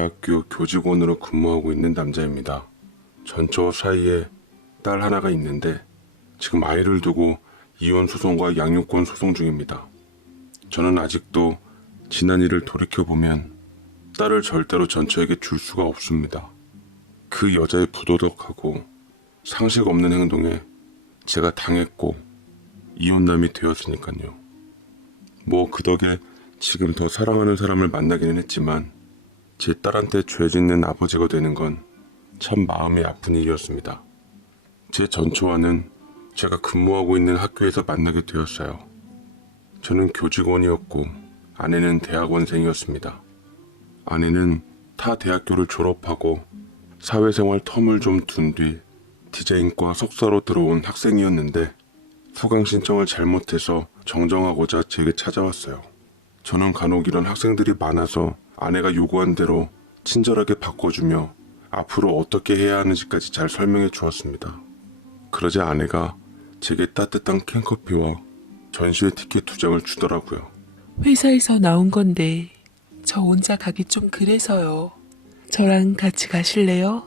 대학교 교직원으로 근무하고 있는 남자입니다. 전처 사이에 딸 하나가 있는데 지금 아이를 두고 이혼 소송과 양육권 소송 중입니다. 저는 아직도 지난 일을 돌이켜보면 딸을 절대로 전처에게 줄 수가 없습니다. 그 여자의 부도덕하고 상식 없는 행동에 제가 당했고 이혼남이 되었으니까요. 뭐 그 덕에 지금 더 사랑하는 사람을 만나기는 했지만 제 딸한테 죄 짓는 아버지가 되는 건 참 마음이 아픈 일이었습니다. 제 전처와는 제가 근무하고 있는 학교에서 만나게 되었어요. 저는 교직원이었고 아내는 대학원생이었습니다. 아내는 타 대학교를 졸업하고 사회생활 텀을 좀 둔 뒤 디자인과 석사로 들어온 학생이었는데 수강 신청을 잘못해서 정정하고자 제게 찾아왔어요. 저는 간혹 이런 학생들이 많아서 아내가 요구한 대로 친절하게 바꿔주며 앞으로 어떻게 해야 하는지까지 잘 설명해 주었습니다. 그러자 아내가 제게 따뜻한 캔커피와 전시회 티켓 2장을 주더라고요. 회사에서 나온 건데 저 혼자 가기 좀 그래서요. 저랑 같이 가실래요?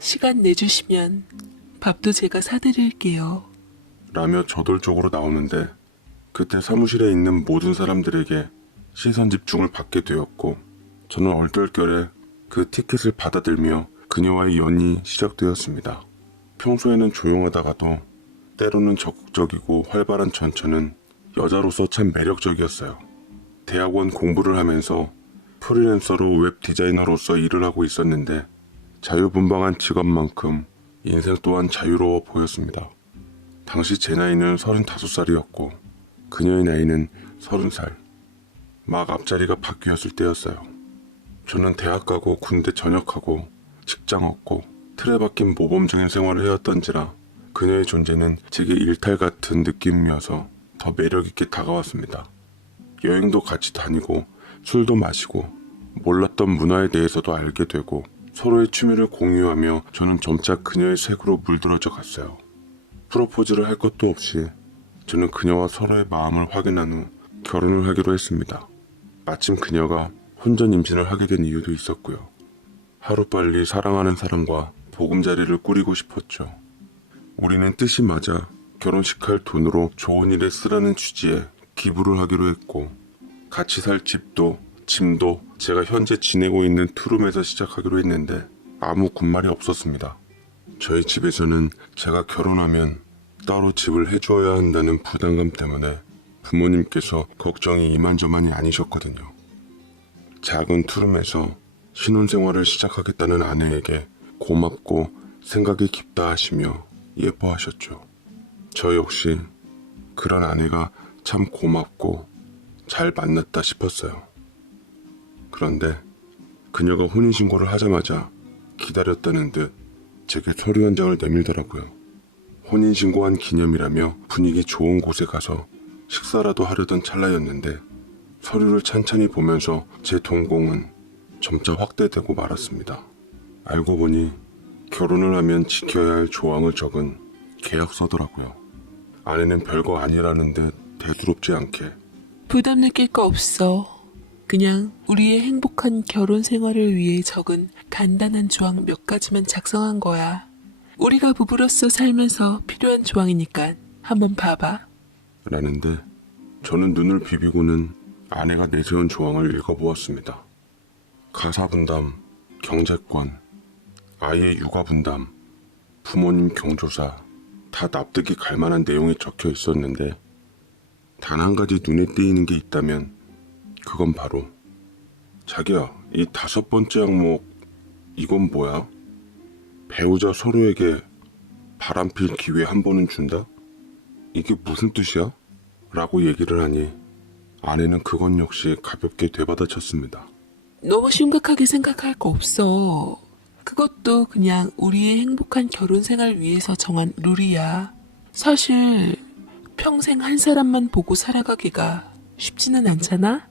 시간 내주시면 밥도 제가 사드릴게요. 라며 저돌적으로 나오는데 그때 사무실에 있는 모든 사람들에게 시선 집중을 받게 되었고 저는 얼떨결에 그 티켓을 받아들며 그녀와의 연이 시작되었습니다. 평소에는 조용하다가도 때로는 적극적이고 활발한 전처는 여자로서 참 매력적이었어요. 대학원 공부를 하면서 프리랜서로 웹 디자이너로서 일을 하고 있었는데 자유분방한 직업만큼 인생 또한 자유로워 보였습니다. 당시 제 나이는 35살이었고 그녀의 나이는 30살. 막 앞자리가 바뀌었을 때였어요. 저는 대학 가고 군대 전역하고 직장 얻고 틀에 박힌 모범적인 생활을 해왔던지라 그녀의 존재는 제게 일탈 같은 느낌이어서 더 매력있게 다가왔습니다. 여행도 같이 다니고 술도 마시고 몰랐던 문화에 대해서도 알게 되고 서로의 취미를 공유하며 저는 점차 그녀의 색으로 물들어져 갔어요. 프로포즈를 할 것도 없이 저는 그녀와 서로의 마음을 확인한 후 결혼을 하기로 했습니다. 마침 그녀가 혼전 임신을 하게 된 이유도 있었고요. 하루빨리 사랑하는 사람과 보금자리를 꾸리고 싶었죠. 우리는 뜻이 맞아 결혼식 할 돈으로 좋은 일에 쓰라는 취지에 기부를 하기로 했고 같이 살 집도 짐도 제가 현재 지내고 있는 투룸에서 시작하기로 했는데 아무 군말이 없었습니다. 저희 집에서는 제가 결혼하면 따로 집을 해주어야 한다는 부담감 때문에 부모님께서 걱정이 이만저만이 아니셨거든요. 작은 투룸에서 신혼생활을 시작하겠다는 아내에게 고맙고 생각이 깊다 하시며 예뻐하셨죠. 저 역시 그런 아내가 참 고맙고 잘 만났다 싶었어요. 그런데 그녀가 혼인신고를 하자마자 기다렸다는 듯 제게 서류 한 장을 내밀더라고요. 혼인신고한 기념이라며 분위기 좋은 곳에 가서 식사라도 하려던 찰나였는데 서류를 찬찬히 보면서 제 동공은 점차 확대되고 말았습니다. 알고 보니 결혼을 하면 지켜야 할 조항을 적은 계약서더라고요. 아내는 별거 아니라는 듯 대수롭지 않게 부담 느낄 거 없어. 그냥 우리의 행복한 결혼 생활을 위해 적은 간단한 조항 몇 가지만 작성한 거야. 우리가 부부로서 살면서 필요한 조항이니까 한번 봐봐. 라는데 저는 눈을 비비고는 아내가 내세운 조항을 읽어보았습니다. 가사분담, 경제권, 아이의 육아분담, 부모님 경조사 다 납득이 갈 만한 내용이 적혀 있었는데 단 한 가지 눈에 띄는 게 있다면 그건 바로 자기야, 이 5번째 항목 이건 뭐야? 배우자 서로에게 바람필 기회 한 번은 준다? 이게 무슨 뜻이야? 라고 얘기를 하니 아내는 그건 역시 가볍게 되받아쳤습니다. 너무 심각하게 생각할 거 없어. 그것도 그냥 우리의 행복한 결혼 생활 위해서 정한 룰이야. 사실 평생 한 사람만 보고 살아가기가 쉽지는 않잖아?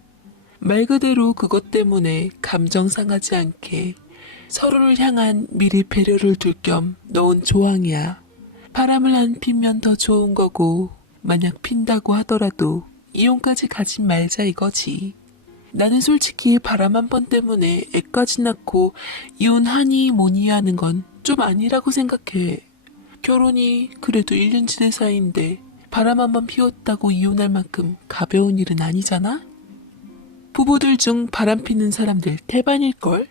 말 그대로 그것 때문에 감정 상하지 않게 서로를 향한 미리 배려를 둘 겸 넣은 조항이야. 바람을 안 피면 더 좋은 거고 만약 핀다고 하더라도 이혼까지 가진 말자 이거지. 나는 솔직히 바람 한 번 때문에 애까지 낳고 이혼하니 뭐니 하는 건 좀 아니라고 생각해. 결혼이 그래도 1년 지낸 사이인데 바람 한 번 피웠다고 이혼할 만큼 가벼운 일은 아니잖아? 부부들 중 바람 피는 사람들 태반일걸?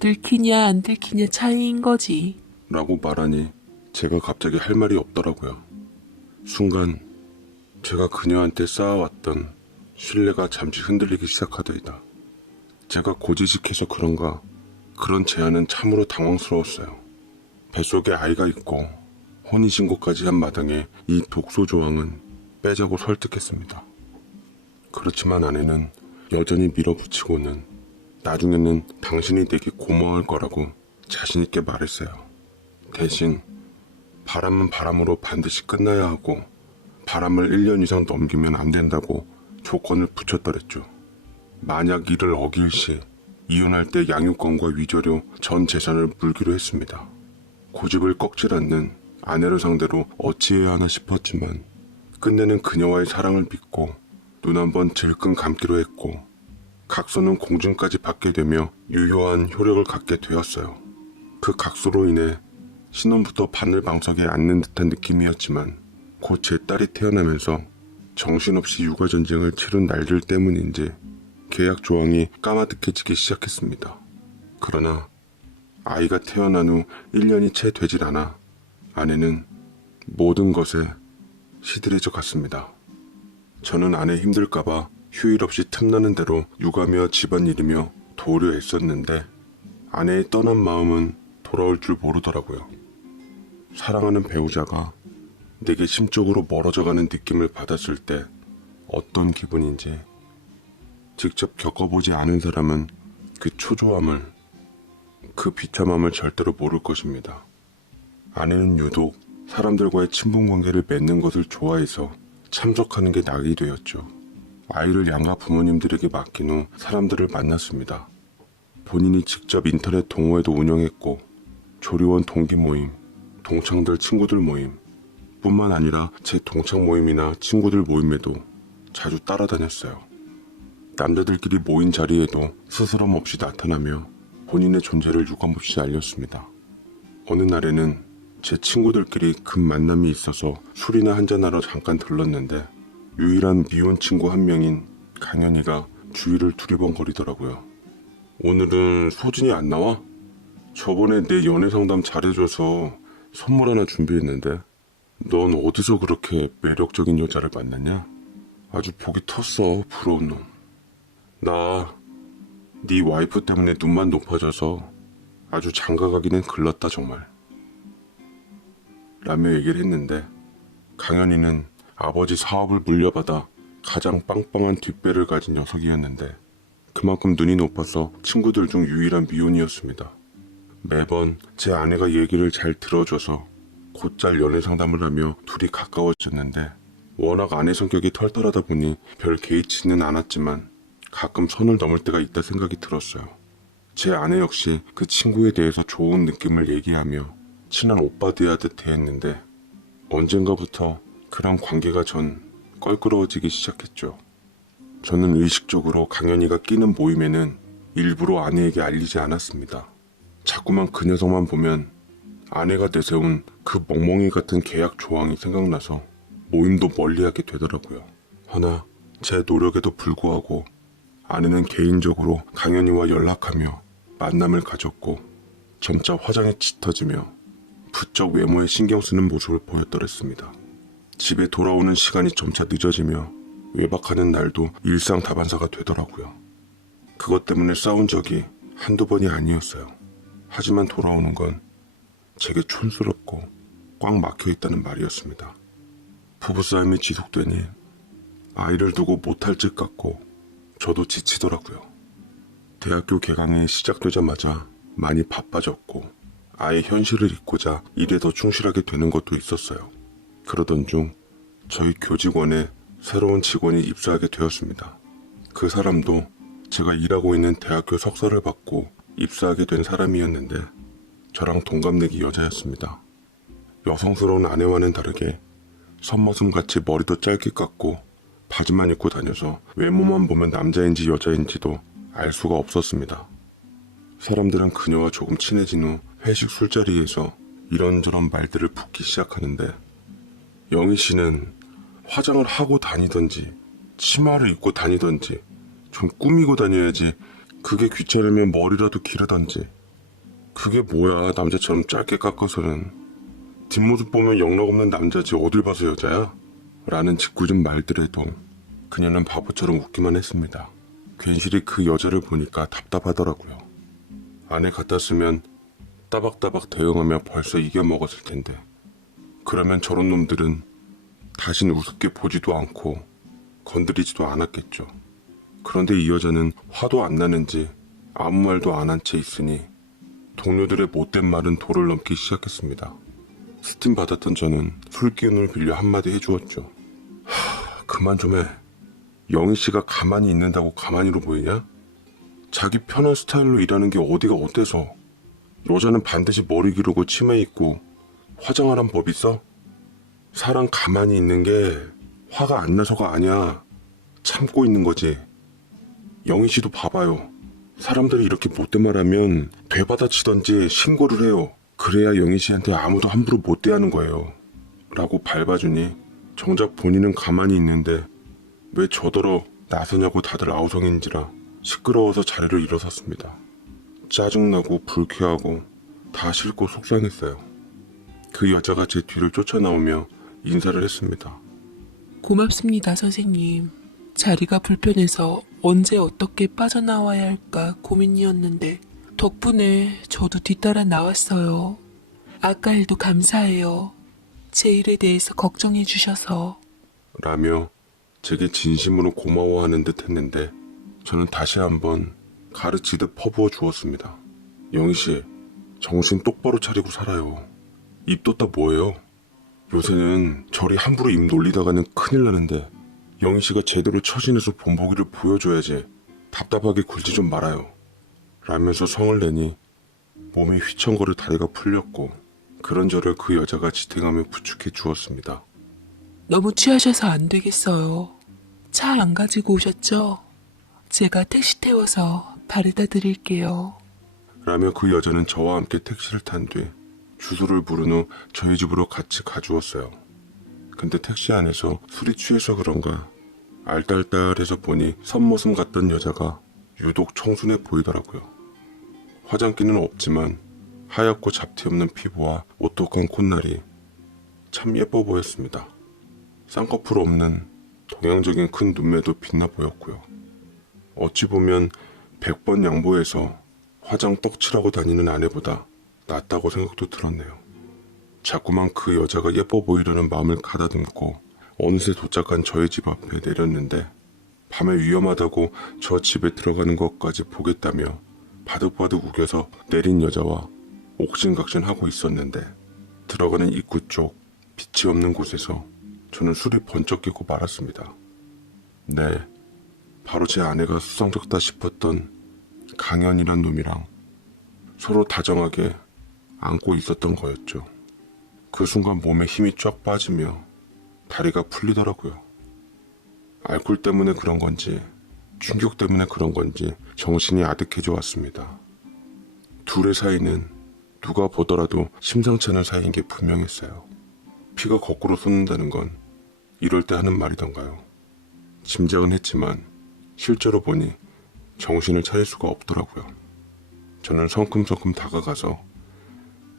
들키냐 안 들키냐 차이인 거지. 라고 말하니 제가 갑자기 할 말이 없더라고요. 순간 제가 그녀한테 쌓아왔던 신뢰가 잠시 흔들리기 시작하더이다. 제가 고지식해서 그런가 그런 제안은 참으로 당황스러웠어요. 뱃속에 아이가 있고 혼인신고까지 한 마당에 이 독소 조항은 빼자고 설득했습니다. 그렇지만 아내는 여전히 밀어붙이고는 나중에는 당신이 되게 고마워할 거라고 자신있게 말했어요. 대신 바람은 바람으로 반드시 끝나야 하고 바람을 1년 이상 넘기면 안 된다고 조건을 붙였더랬죠. 만약 이를 어길 시 이혼할 때 양육권과 위조료 전 재산을 물기로 했습니다. 고집을 꺾질 않는 아내를 상대로 어찌해야 하나 싶었지만 끝내는 그녀와의 사랑을 믿고 눈 한번 질끈 감기로 했고 각서는 공증까지 받게 되며 유효한 효력을 갖게 되었어요. 그 각서로 인해 신혼부터 바늘방석에 앉는 듯한 느낌이었지만 곧 제 딸이 태어나면서 정신없이 육아전쟁을 치른 날들 때문인지 계약 조항이 까마득해지기 시작했습니다. 그러나 아이가 태어난 후 1년이 채 되질 않아 아내는 모든 것에 시들해져 갔습니다. 저는 아내 힘들까봐 휴일 없이 틈나는 대로 육아며 집안일이며 도우려 애썼는데 아내의 떠난 마음은 돌아올 줄 모르더라고요. 사랑하는 배우자가 내게 심적으로 멀어져가는 느낌을 받았을 때 어떤 기분인지 직접 겪어보지 않은 사람은 그 초조함을, 그 비참함을 절대로 모를 것입니다. 아내는 유독 사람들과의 친분관계를 맺는 것을 좋아해서 참석하는 게 낙이 되었죠. 아이를 양가 부모님들에게 맡긴 후 사람들을 만났습니다. 본인이 직접 인터넷 동호회도 운영했고 조리원 동기 모임, 동창들 친구들 모임 뿐만 아니라 제 동창 모임이나 친구들 모임에도 자주 따라다녔어요. 남자들끼리 모인 자리에도 스스럼 없이 나타나며 본인의 존재를 유감없이 알렸습니다. 어느 날에는 제 친구들끼리 급 만남이 있어서 술이나 한잔하러 잠깐 들렀는데 유일한 미혼 친구 한 명인 강현이가 주위를 두리번거리더라고요. 오늘은 소진이 안 나와? 저번에 내 연애 상담 잘해줘서 선물 하나 준비했는데 넌 어디서 그렇게 매력적인 여자를 만났냐? 아주 복이 텄어, 부러운 놈. 나 네 와이프 때문에 눈만 높아져서 아주 장가가기는 글렀다 정말. 라며 얘기를 했는데 강현이는 아버지 사업을 물려받아 가장 빵빵한 뒷배를 가진 녀석이었는데 그만큼 눈이 높아서 친구들 중 유일한 미혼이었습니다. 매번 제 아내가 얘기를 잘 들어줘서 곧잘 연애 상담을 하며 둘이 가까워졌는데 워낙 아내 성격이 털털하다 보니 별 개의치는 않았지만 가끔 선을 넘을 때가 있다 생각이 들었어요. 제 아내 역시 그 친구에 대해서 좋은 느낌을 얘기하며 친한 오빠 대하듯 대했는데 언젠가부터 그런 관계가 전 껄끄러워지기 시작했죠. 저는 의식적으로 강현이가 끼는 모임에는 일부러 아내에게 알리지 않았습니다. 자꾸만 그 녀석만 보면 아내가 내세운 그 멍멍이 같은 계약 조항이 생각나서 모임도 멀리하게 되더라고요. 허나 제 노력에도 불구하고 아내는 개인적으로 강현이와 연락하며 만남을 가졌고 점차 화장이 짙어지며 부쩍 외모에 신경 쓰는 모습을 보였더랬습니다. 집에 돌아오는 시간이 점차 늦어지며 외박하는 날도 일상다반사가 되더라고요. 그것 때문에 싸운 적이 한두 번이 아니었어요. 하지만 돌아오는 건 제게 촌스럽고 꽉 막혀있다는 말이었습니다. 부부싸움이 지속되니 아이를 두고 못할 짓 같고 저도 지치더라고요. 대학교 개강이 시작되자마자 많이 바빠졌고 아예 현실을 잊고자 일에 더 충실하게 되는 것도 있었어요. 그러던 중 저희 교직원에 새로운 직원이 입사하게 되었습니다. 그 사람도 제가 일하고 있는 대학교 석사를 받고 입사하게 된 사람이었는데 저랑 동갑내기 여자였습니다. 여성스러운 아내와는 다르게 선머슴같이 머리도 짧게 깎고 바지만 입고 다녀서 외모만 보면 남자인지 여자인지도 알 수가 없었습니다. 사람들은 그녀와 조금 친해진 후 회식 술자리에서 이런저런 말들을 붙기 시작하는데 영희 씨는 화장을 하고 다니던지 치마를 입고 다니던지 좀 꾸미고 다녀야지 그게 귀찮으면 머리라도 기르던지 그게 뭐야 남자처럼 짧게 깎아서는 뒷모습 보면 영락없는 남자지 어딜 봐서 여자야? 라는 짓궂은 말들에도 그녀는 바보처럼 웃기만 했습니다. 괜시리 그 여자를 보니까 답답하더라고요. 아내 같았으면 따박따박 대응하며 벌써 이겨먹었을 텐데 그러면 저런 놈들은 다신 우습게 보지도 않고 건드리지도 않았겠죠. 그런데 이 여자는 화도 안 나는지 아무 말도 안 한 채 있으니 동료들의 못된 말은 도를 넘기 시작했습니다. 스팀 받았던 저는 술 기운을 빌려 한마디 해주었죠. 그만 좀 해. 영희 씨가 가만히 있는다고 가만히로 보이냐? 자기 편한 스타일로 일하는 게 어디가 어때서? 여자는 반드시 머리 기르고 치마 입고 화장하란 법 있어? 사람 가만히 있는 게 화가 안 나서가 아니야. 참고 있는 거지. 영희 씨도 봐봐요. 사람들이 이렇게 못된 말하면 되받아치던지 신고를 해요. 그래야 영희 씨한테 아무도 함부로 못 대하는 거예요. 라고 밟아주니 정작 본인은 가만히 있는데 왜 저더러 나서냐고 다들 아우성인지라 시끄러워서 자리를 일어섰습니다. 짜증나고 불쾌하고 다 싫고 속상했어요. 그 여자가 제 뒤를 쫓아나오며 인사를 했습니다. 고맙습니다, 선생님. 자리가 불편해서 언제 어떻게 빠져나와야 할까 고민이었는데 덕분에 저도 뒤따라 나왔어요. 아까 일도 감사해요. 제 일에 대해서 걱정해 주셔서. 라며 제게 진심으로 고마워하는 듯 했는데 저는 다시 한번 가르치듯 퍼부어 주었습니다. 영희씨, 정신 똑바로 차리고 살아요. 입 뒀다 뭐예요? 요새는 저리 함부로 입 놀리다가는 큰일 나는데 영희씨가 제대로 처신해서 본보기를 보여줘야지. 답답하게 굴지 좀 말아요. 라면서 성을 내니 몸이 휘청거려 다리가 풀렸고 그런저럴 그 여자가 지탱하며 부축해 주었습니다. 너무 취하셔서 안 되겠어요. 차 안 가지고 오셨죠? 제가 택시 태워서 바래다 드릴게요. 라며 그 여자는 저와 함께 택시를 탄 뒤 주소를 부른 후 저희 집으로 같이 가주었어요. 근데 택시 안에서 술이 취해서 그런가 알딸딸해서 보니 선모습 같던 여자가 유독 청순해 보이더라고요. 화장기는 없지만 하얗고 잡티 없는 피부와 오똑한 콧날이 참 예뻐 보였습니다. 쌍꺼풀 없는 동양적인 큰 눈매도 빛나 보였고요. 어찌 보면 100번 양보해서 화장 떡칠하고 다니는 아내보다 낫다고 생각도 들었네요. 자꾸만 그 여자가 예뻐 보이려는 마음을 가다듬고 어느새 도착한 저희 집 앞에 내렸는데 밤에 위험하다고 저 집에 들어가는 것까지 보겠다며 바득바득 우겨서 내린 여자와 옥신각신하고 있었는데 들어가는 입구 쪽 빛이 없는 곳에서 저는 술이 번쩍 깨고 말았습니다. 네, 바로 제 아내가 수상쩍다 싶었던 강현이란 놈이랑 서로 다정하게 안고 있었던 거였죠. 그 순간 몸에 힘이 쫙 빠지며 다리가 풀리더라고요. 알코올 때문에 그런 건지 충격 때문에 그런 건지 정신이 아득해져 왔습니다. 둘의 사이는 누가 보더라도 심상치 않은 사이인 게 분명했어요. 피가 거꾸로 솟는다는 건 이럴 때 하는 말이던가요. 짐작은 했지만 실제로 보니 정신을 차릴 수가 없더라고요. 저는 성큼성큼 다가가서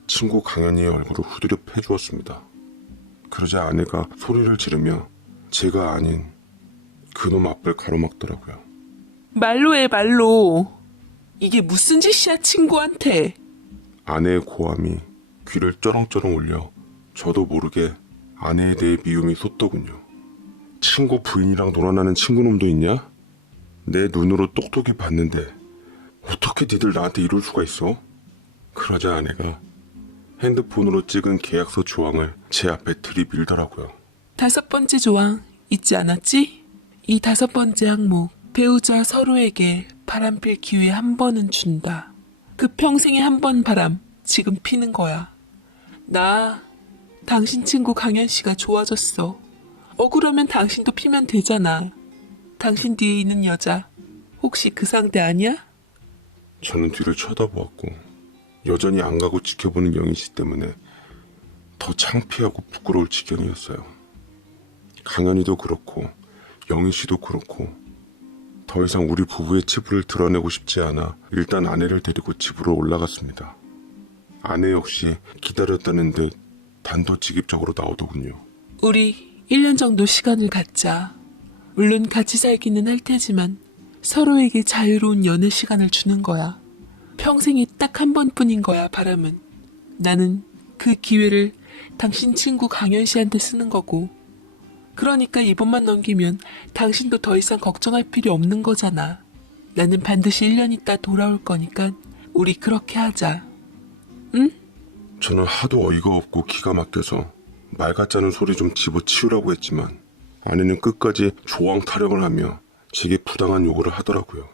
친구 강현이의 얼굴을 후드려 패주었습니다. 그러자 아내가 소리를 지르며 제가 아닌 그놈 앞을 가로막더라고요. 말로 해, 말로. 이게 무슨 짓이야, 친구한테. 아내의 고함이 귀를 쩌렁쩌렁 울려 저도 모르게 아내에 대해 미움이 솟더군요. 친구 부인이랑 놀아나는 친구놈도 있냐? 내 눈으로 똑똑히 봤는데 어떻게 니들 나한테 이럴 수가 있어? 그러자 아내가 핸드폰으로 찍은 계약서 조항을 제 앞에 들이밀더라고요. 5번째 조항 잊지 않았지? 이 5번째 항목, 배우자 서로에게 바람필 기회 한 번은 준다. 그 평생에 한 번 바람 지금 피는 거야. 나 당신 친구 강현 씨가 좋아졌어. 억울하면 당신도 피면 되잖아. 당신 뒤에 있는 여자 혹시 그 상대 아니야? 저는 뒤를 쳐다보았고 여전히 안 가고 지켜보는 영희 씨 때문에 더 창피하고 부끄러울 지경이었어요. 강현이도 그렇고 영희 씨도 그렇고 더 이상 우리 부부의 치부를 드러내고 싶지 않아 일단 아내를 데리고 집으로 올라갔습니다. 아내 역시 기다렸다는 듯 단도직입적으로 나오더군요. 우리 1년 정도 시간을 갖자. 물론 같이 살기는 할 테지만 서로에게 자유로운 연애 시간을 주는 거야. 평생이 딱 한 번뿐인 거야, 바람은. 나는 그 기회를 당신 친구 강현 씨한테 쓰는 거고. 그러니까 이번만 넘기면 당신도 더 이상 걱정할 필요 없는 거잖아. 나는 반드시 1년 있다 돌아올 거니까 우리 그렇게 하자. 응? 저는 하도 어이가 없고 기가 막혀서 말 같지 않은 소리 좀 집어치우라고 했지만 아내는 끝까지 조왕 타령을 하며 제게 부당한 요구를 하더라고요.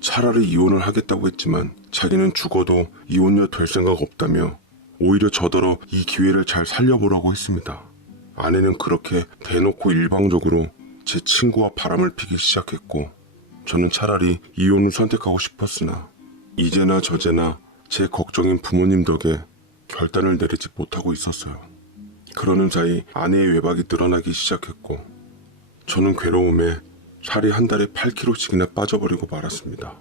차라리 이혼을 하겠다고 했지만 자기는 죽어도 이혼녀 될 생각 없다며 오히려 저더러 이 기회를 잘 살려보라고 했습니다. 아내는 그렇게 대놓고 일방적으로 제 친구와 바람을 피기 시작했고 저는 차라리 이혼을 선택하고 싶었으나 이제나 저제나 제 걱정인 부모님 덕에 결단을 내리지 못하고 있었어요. 그러는 사이 아내의 외박이 늘어나기 시작했고 저는 괴로움에 살이 한 달에 8kg씩이나 빠져버리고 말았습니다.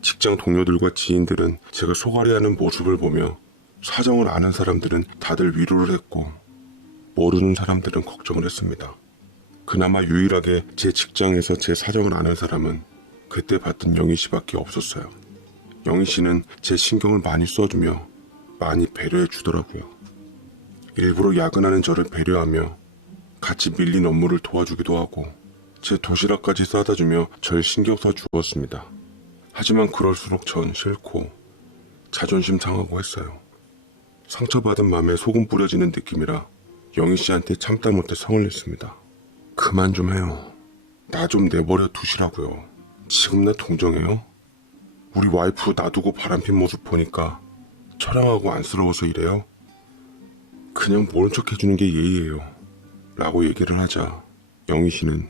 직장 동료들과 지인들은 제가 속앓이하는 모습을 보며 사정을 아는 사람들은 다들 위로를 했고 모르는 사람들은 걱정을 했습니다. 그나마 유일하게 제 직장에서 제 사정을 아는 사람은 그때 봤던 영희 씨밖에 없었어요. 영희 씨는 제 신경을 많이 써주며 많이 배려해 주더라고요. 일부러 야근하는 저를 배려하며 같이 밀린 업무를 도와주기도 하고 제 도시락까지 싸다 주며 절 신경 써 주었습니다. 하지만 그럴수록 전 싫고 자존심 상하고 했어요. 상처받은 맘에 소금 뿌려지는 느낌이라 영희 씨한테 참다 못해 성을 냈습니다. 그만 좀 해요. 나 좀 내버려 두시라고요. 지금 나 동정해요? 우리 와이프 놔두고 바람핀 모습 보니까 처량하고 안쓰러워서 이래요? 그냥 모른 척 해주는 게 예의예요. 라고 얘기를 하자 영희 씨는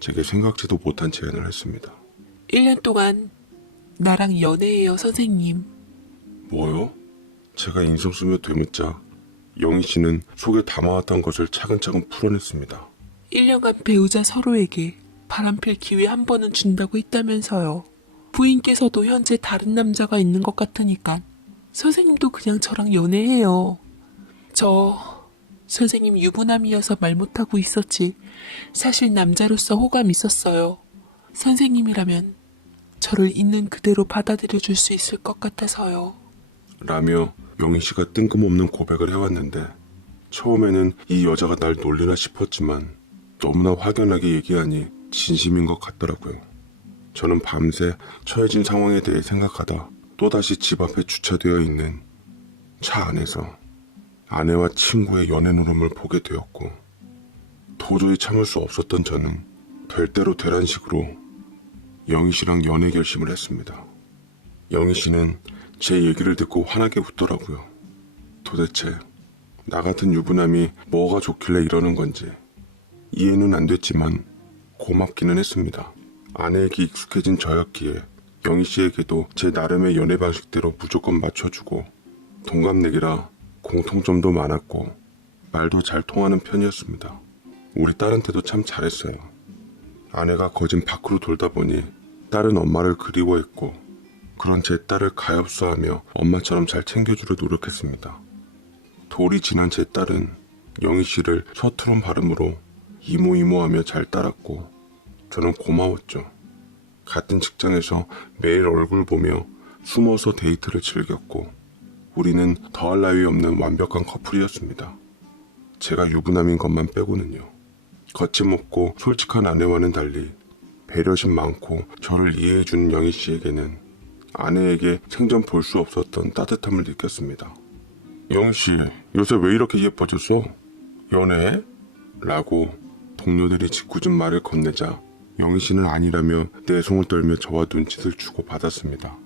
제게 생각지도 못한 제안을 했습니다. 1년 동안 나랑 연애해요, 선생님. 뭐요? 제가 인성 쓰며 되묻자 영희 씨는 속에 담아왔던 것을 차근차근 풀어냈습니다. 1년간 배우자 서로에게 바람필 기회 한 번은 준다고 했다면서요. 부인께서도 현재 다른 남자가 있는 것 같으니까 선생님도 그냥 저랑 연애해요. 선생님 유부남이어서 말 못하고 있었지. 사실 남자로서 호감 있었어요. 선생님이라면 저를 있는 그대로 받아들여 줄 수 있을 것 같아서요. 라며 영희 씨가 뜬금없는 고백을 해왔는데 처음에는 이 여자가 날 놀리나 싶었지만 너무나 확연하게 얘기하니 진심인 것 같더라고요. 저는 밤새 처해진 상황에 대해 생각하다 또다시 집 앞에 주차되어 있는 차 안에서 아내와 친구의 연애 노름을 보게 되었고 도저히 참을 수 없었던 저는 될 대로 되란 식으로 영희 씨랑 연애 결심을 했습니다. 영희 씨는 제 얘기를 듣고 환하게 웃더라고요. 도대체 나 같은 유부남이 뭐가 좋길래 이러는 건지 이해는 안 됐지만 고맙기는 했습니다. 아내에게 익숙해진 저였기에 영희 씨에게도 제 나름의 연애 방식대로 무조건 맞춰주고 동갑내기라 공통점도 많았고 말도 잘 통하는 편이었습니다. 우리 딸한테도 참 잘했어요. 아내가 거진 밖으로 돌다 보니 딸은 엄마를 그리워했고 그런 제 딸을 가엾어하며 엄마처럼 잘 챙겨주려 노력했습니다. 돌이 지난 제 딸은 영희 씨를 서투른 발음으로 이모이모하며 잘 따랐고 저는 고마웠죠. 같은 직장에서 매일 얼굴 보며 숨어서 데이트를 즐겼고 우리는 더할 나위 없는 완벽한 커플이었습니다. 제가 유부남인 것만 빼고는요. 거침없고 솔직한 아내와는 달리 배려심 많고 저를 이해해주는 영희 씨에게는 아내에게 생전 볼 수 없었던 따뜻함을 느꼈습니다. 영희 씨, 요새 왜 이렇게 예뻐졌어? 연애해? 라고 동료들이 짓궂은 말을 건네자 영희 씨는 아니라며 내송을 떨며 저와 눈짓을 주고 받았습니다.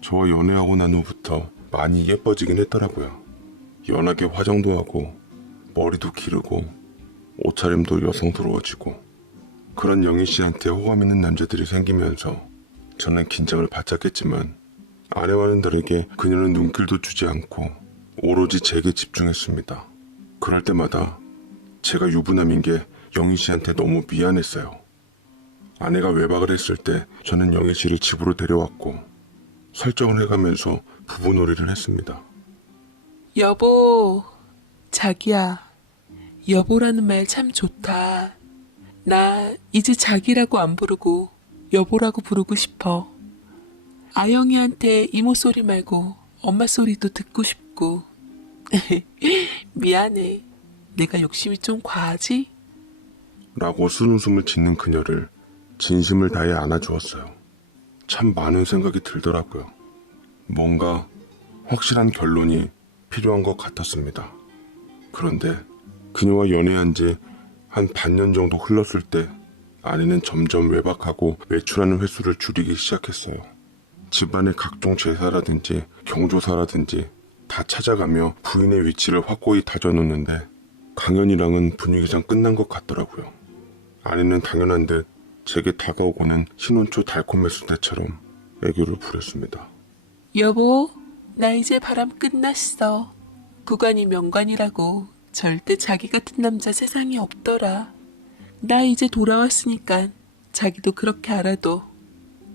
저와 연애하고 난 후부터 많이 예뻐지긴 했더라고요. 연하게 화장도 하고 머리도 기르고 옷차림도 여성스러워지고 그런 영희 씨한테 호감 있는 남자들이 생기면서 저는 긴장을 바짝했지만 아내와는 다르게 그녀는 눈길도 주지 않고 오로지 제게 집중했습니다. 그럴 때마다 제가 유부남인 게 영희 씨한테 너무 미안했어요. 아내가 외박을 했을 때 저는 영희 씨를 집으로 데려왔고 설정을 해가면서 부부놀이를 했습니다. 여보, 자기야. 여보라는 말 참 좋다. 나 이제 자기라고 안 부르고 여보라고 부르고 싶어. 아영이한테 이모 소리 말고 엄마 소리도 듣고 싶고. 미안해. 내가 욕심이 좀 과하지? 라고 순웃음을 짓는 그녀를 진심을 다해 안아주었어요. 참 많은 생각이 들더라고요. 뭔가 확실한 결론이 필요한 것 같았습니다. 그런데 그녀와 연애한 지 한 반년 정도 흘렀을 때 아내는 점점 외박하고 외출하는 횟수를 줄이기 시작했어요. 집안의 각종 제사라든지 경조사라든지 다 찾아가며 부인의 위치를 확고히 다져놓는데 강연이랑은 분위기상 끝난 것 같더라고요. 아내는 당연한 듯 제게 다가오고는 신혼초 달콤 했을 때처럼 애교를 부렸습니다. 여보, 나 이제 바람 끝났어. 구관이 명관이라고. 절대 자기 같은 남자 세상에 없더라. 나 이제 돌아왔으니까 자기도 그렇게 알아도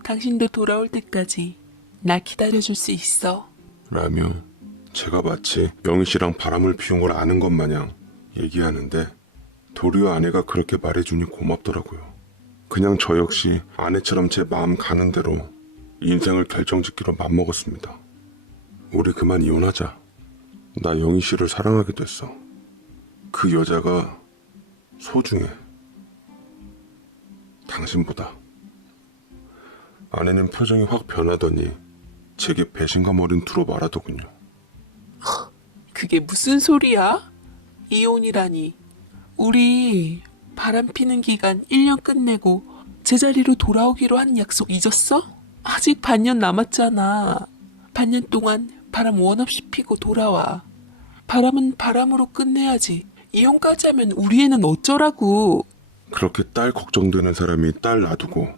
당신도 돌아올 때까지 나 기다려줄 수 있어. 라며 제가 마치 영희 씨랑 바람을 피운 걸 아는 것 마냥 얘기하는데 도리어 아내가 그렇게 말해주니 고맙더라고요. 그냥 저 역시 아내처럼 제 마음 가는 대로 인생을 결정짓기로 맘먹었습니다. 우리 그만 이혼하자. 나 영희 씨를 사랑하게 됐어. 그 여자가 소중해. 당신보다. 아내는 표정이 확 변하더니 제게 배신감 어린 투로 말하더군요. 그게 무슨 소리야? 이혼이라니. 우리 바람 피는 기간 1년 끝내고 제자리로 돌아오기로 한 약속 잊었어? 아직 반년 남았잖아. 반년 동안 바람 원 없이 피고 돌아와. 바람은 바람으로 끝내야지. 이혼까지 하면 우리 애는 어쩌라고. 그렇게 딸 걱정되는 사람이 딸 놔두고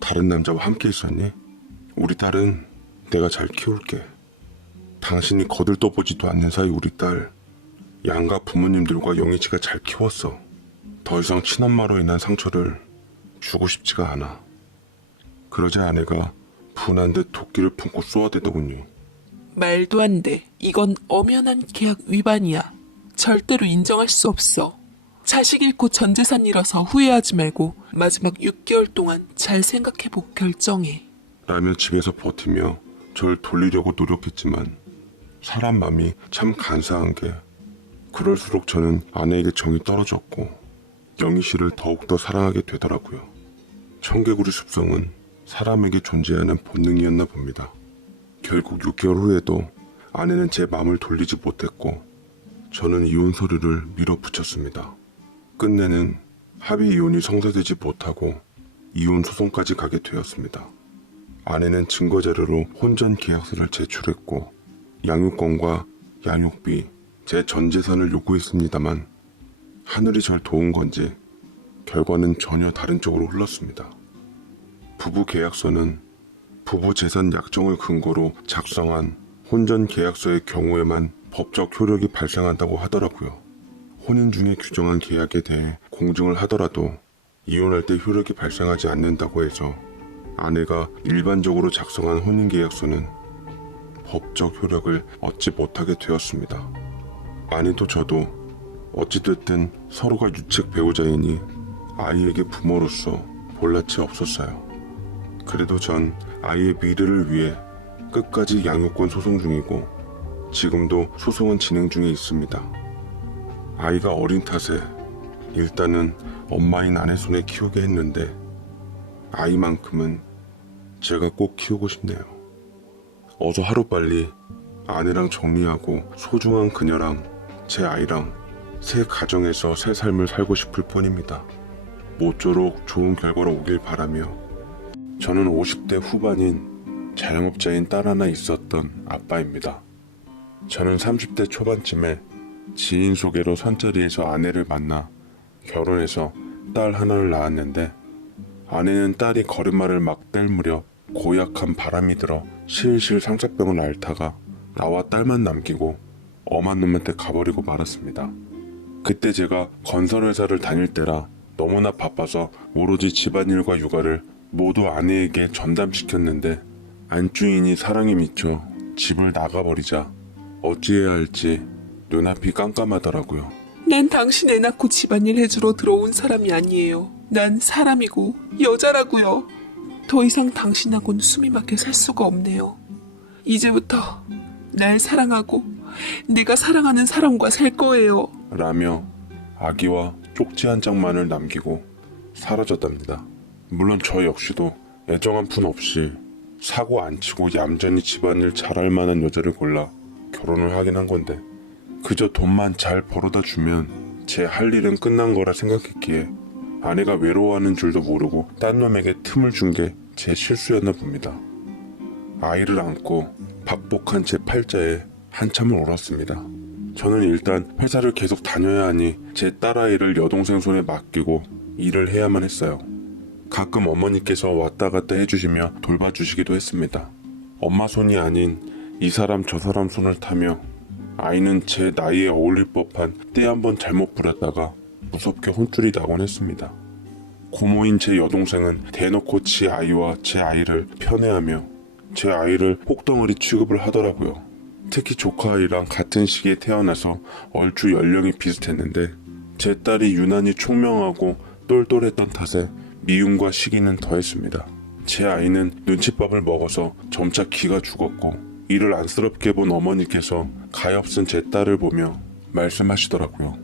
다른 남자와 함께 있었니? 우리 딸은 내가 잘 키울게. 당신이 거들떠보지도 않는 사이 우리 딸 양가 부모님들과 영희 씨가 잘 키웠어. 더 이상 친엄마로 인한 상처를 주고 싶지가 않아. 그러자 아내가 분한 듯 도끼를 품고 쏘아대더군요. 말도 안 돼. 이건 엄연한 계약 위반이야. 절대로 인정할 수 없어. 자식 잃고 전 재산 잃어서 후회하지 말고 마지막 6개월 동안 잘 생각해보고 결정해. 라며 집에서 버티며 절 돌리려고 노력했지만 사람 맘이 참 간사한 게 그럴수록 저는 아내에게 정이 떨어졌고 영희 씨를 더욱더 사랑하게 되더라고요. 청개구리 습성은 사람에게 존재하는 본능이었나 봅니다. 결국 6개월 후에도 아내는 제 마음을 돌리지 못했고 저는 이혼 서류를 밀어붙였습니다. 끝내는 합의 이혼이 성사되지 못하고 이혼 소송까지 가게 되었습니다. 아내는 증거자료로 혼전 계약서를 제출했고 양육권과 양육비, 제 전 재산을 요구했습니다만 하늘이 절 도운 건지 결과는 전혀 다른 쪽으로 흘렀습니다. 부부 계약서는 부부 재산 약정을 근거로 작성한 혼전 계약서의 경우에만 법적 효력이 발생한다고 하더라고요. 혼인 중에 규정한 계약에 대해 공증을 하더라도 이혼할 때 효력이 발생하지 않는다고 해서 아내가 일반적으로 작성한 혼인계약서는 법적 효력을 얻지 못하게 되었습니다. 아내도 저도 어찌됐든 서로가 유책 배우자이니 아이에게 부모로서 볼낯이 없었어요. 그래도 전 아이의 미래를 위해 끝까지 양육권 소송 중이고 지금도 소송은 진행 중에 있습니다. 아이가 어린 탓에 일단은 엄마인 아내 손에 키우게 했는데 아이만큼은 제가 꼭 키우고 싶네요. 어서 하루빨리 아내랑 정리하고 소중한 그녀랑 제 아이랑 새 가정에서 새 삶을 살고 싶을 뿐입니다. 모쪼록 좋은 결과로 오길 바라며 저는 50대 후반인 자영업자인 딸 하나 있었던 아빠입니다. 저는 30대 초반쯤에 지인 소개로 선자리에서 아내를 만나 결혼해서 딸 하나를 낳았는데 아내는 딸이 걸음마를 막 뗄 무렵 고약한 바람이 들어 실실 상사병을 앓다가 나와 딸만 남기고 엄한 놈한테 가버리고 말았습니다. 그때 제가 건설회사를 다닐 때라 너무나 바빠서 오로지 집안일과 육아를 모두 아내에게 전담시켰는데 안주인이 사랑에 미쳐 집을 나가버리자 어찌해야 할지 눈앞이 깜깜하더라고요. 난 당신 애 낳고 집안일 해주러 들어온 사람이 아니에요. 난 사람이고 여자라고요. 더 이상 당신하고는 숨이 막혀 살 수가 없네요. 이제부터 날 사랑하고 내가 사랑하는 사람과 살 거예요. 라며 아기와 쪽지 한 장만을 남기고 사라졌답니다. 물론 저 역시도 애정 한 푼 없이 사고 안 치고 얌전히 집안일 잘할 만한 여자를 골라 결혼을 하긴 한 건데 그저 돈만 잘 벌어다 주면 제 할 일은 끝난 거라 생각했기에 아내가 외로워하는 줄도 모르고 딴 놈에게 틈을 준 게 제 실수였나 봅니다. 아이를 안고 박복한 제 팔자에 한참을 울었습니다. 저는 일단 회사를 계속 다녀야 하니 제 딸아이를 여동생 손에 맡기고 일을 해야만 했어요. 가끔 어머니께서 왔다 갔다 해주시며 돌봐주시기도 했습니다. 엄마 손이 아닌 이 사람 저 사람 손을 타며 아이는 제 나이에 어울릴 법한 때 한번 잘못 부렸다가 무섭게 혼쭐이 나곤 했습니다. 고모인 제 여동생은 대놓고 지 아이와 제 아이를 편애하며 제 아이를 혹덩어리 취급을 하더라고요. 특히 조카 아이랑 같은 시기에 태어나서 얼추 연령이 비슷했는데 제 딸이 유난히 총명하고 똘똘했던 탓에 미움과 시기는 더했습니다. 제 아이는 눈칫밥을 먹어서 점차 기가 죽었고 이를 안쓰럽게 본 어머니께서 가엾은 제 딸을 보며 말씀하시더라고요.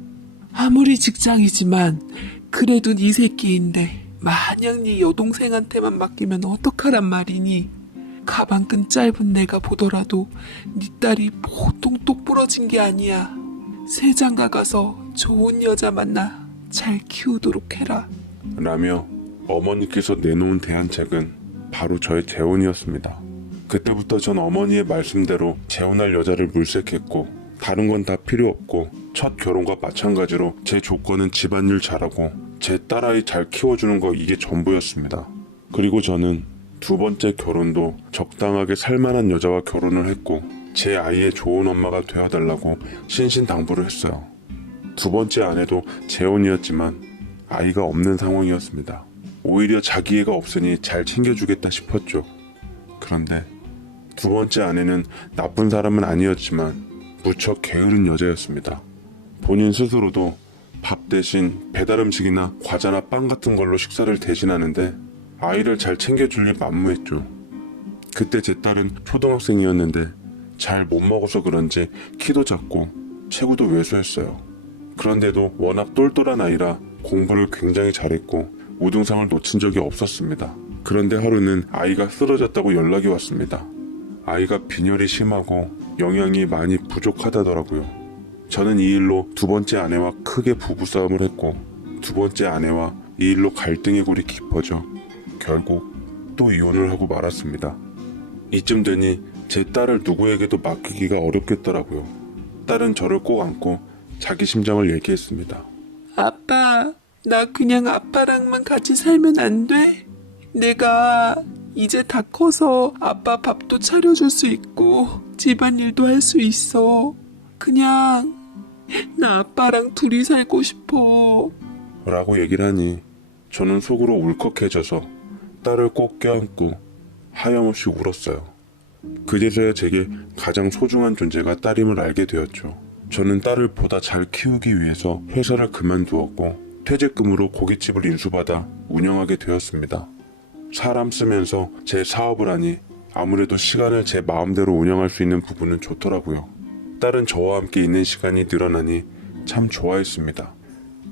아무리 직장이지만 그래도 네 새끼인데 마냥 네 여동생한테만 맡기면 어떡하란 말이니. 가방끈 짧은 내가 보더라도 네 딸이 보통 똑부러진 게 아니야. 세장가 가서 좋은 여자 만나 잘 키우도록 해라. 라며 어머니께서 내놓은 대안책은 바로 저의 재혼이었습니다. 그때부터 전 어머니의 말씀대로 재혼할 여자를 물색했고 다른 건 다 필요 없고 첫 결혼과 마찬가지로 제 조건은 집안일 잘하고 제 딸아이 잘 키워주는 거 이게 전부였습니다. 그리고 저는 두 번째 결혼도 적당하게 살만한 여자와 결혼을 했고 제 아이의 좋은 엄마가 되어달라고 신신당부를 했어요. 두 번째 아내도 재혼이었지만 아이가 없는 상황이었습니다. 오히려 자기 애가 없으니 잘 챙겨주겠다 싶었죠. 그런데 두 번째 아내는 나쁜 사람은 아니었지만 무척 게으른 여자였습니다. 본인 스스로도 밥 대신 배달 음식이나 과자나 빵 같은 걸로 식사를 대신하는데 아이를 잘 챙겨줄 리 만무했죠. 그때 제 딸은 초등학생이었는데 잘 못 먹어서 그런지 키도 작고 체구도 왜소했어요. 그런데도 워낙 똘똘한 아이라 공부를 굉장히 잘했고 우등상을 놓친 적이 없었습니다. 그런데 하루는 아이가 쓰러졌다고 연락이 왔습니다. 아이가 빈혈이 심하고 영양이 많이 부족하다더라고요. 저는 이 일로 두 번째 아내와 크게 부부싸움을 했고 두 번째 아내와 이 일로 갈등의 골이 깊어져 결국 또 이혼을 하고 말았습니다. 이쯤 되니 제 딸을 누구에게도 맡기기가 어렵겠더라고요. 딸은 저를 꼭 안고 자기 심정을 얘기했습니다. 아빠, 나 그냥 아빠랑만 같이 살면 안 돼? 내가 이제 다 커서 아빠 밥도 차려줄 수 있고 집안일도 할 수 있어. 그냥 나 아빠랑 둘이 살고 싶어. 라고 얘기를 하니 저는 속으로 울컥해져서 딸을 꼭 껴안고 하염없이 울었어요. 그제서야 제게 가장 소중한 존재가 딸임을 알게 되었죠. 저는 딸을 보다 잘 키우기 위해서 회사를 그만두었고 퇴직금으로 고깃집을 인수받아 운영하게 되었습니다. 사람 쓰면서 제 사업을 하니 아무래도 시간을 제 마음대로 운영할 수 있는 부분은 좋더라고요. 딸은 저와 함께 있는 시간이 늘어나니 참 좋아했습니다.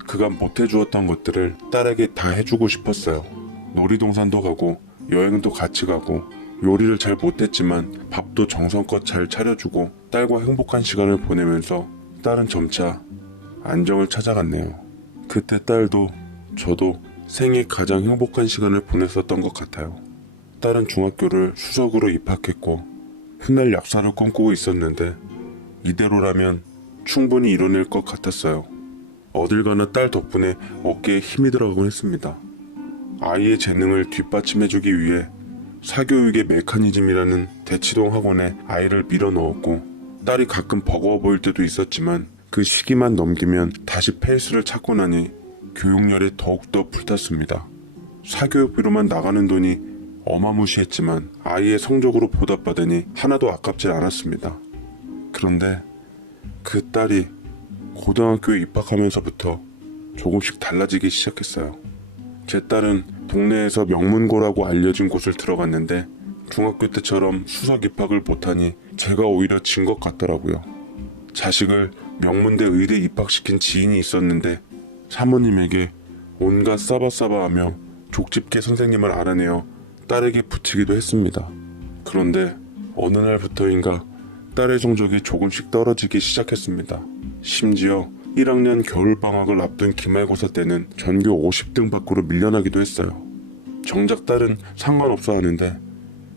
그간 못해주었던 것들을 딸에게 다 해주고 싶었어요. 놀이동산도 가고 여행도 같이 가고 요리를 잘 못했지만 밥도 정성껏 잘 차려주고 딸과 행복한 시간을 보내면서 딸은 점차 안정을 찾아갔네요. 그때 딸도 저도 생애 가장 행복한 시간을 보냈었던 것 같아요. 딸은 중학교를 수석으로 입학했고 훗날 약사를 꿈꾸고 있었는데 이대로라면 충분히 이뤄낼 것 같았어요. 어딜 가나 딸 덕분에 어깨에 힘이 들어가곤 했습니다. 아이의 재능을 뒷받침해주기 위해 사교육의 메커니즘이라는 대치동 학원에 아이를 밀어 넣었고, 딸이 가끔 버거워 보일 때도 있었지만 그 시기만 넘기면 다시 페이스를 찾고 나니 교육열에 더욱더 불탔습니다. 사교육비로만 나가는 돈이 어마무시했지만 아이의 성적으로 보답받으니 하나도 아깝지 않았습니다. 그런데 그 딸이 고등학교에 입학하면서부터 조금씩 달라지기 시작했어요. 제 딸은 동네에서 명문고라고 알려진 곳을 들어갔는데 중학교 때처럼 수석 입학을 못하니 제가 오히려 진 것 같더라고요. 자식을 명문대 의대 입학시킨 지인이 있었는데 사모님에게 온갖 싸바싸바하며 족집게 선생님을 알아내어 딸에게 붙이기도 했습니다. 그런데 어느 날부터인가 딸의 성적이 조금씩 떨어지기 시작했습니다. 심지어 1학년 겨울방학을 앞둔 기말고사 때는 전교 50등 밖으로 밀려나기도 했어요. 정작 딸은 상관없어 하는데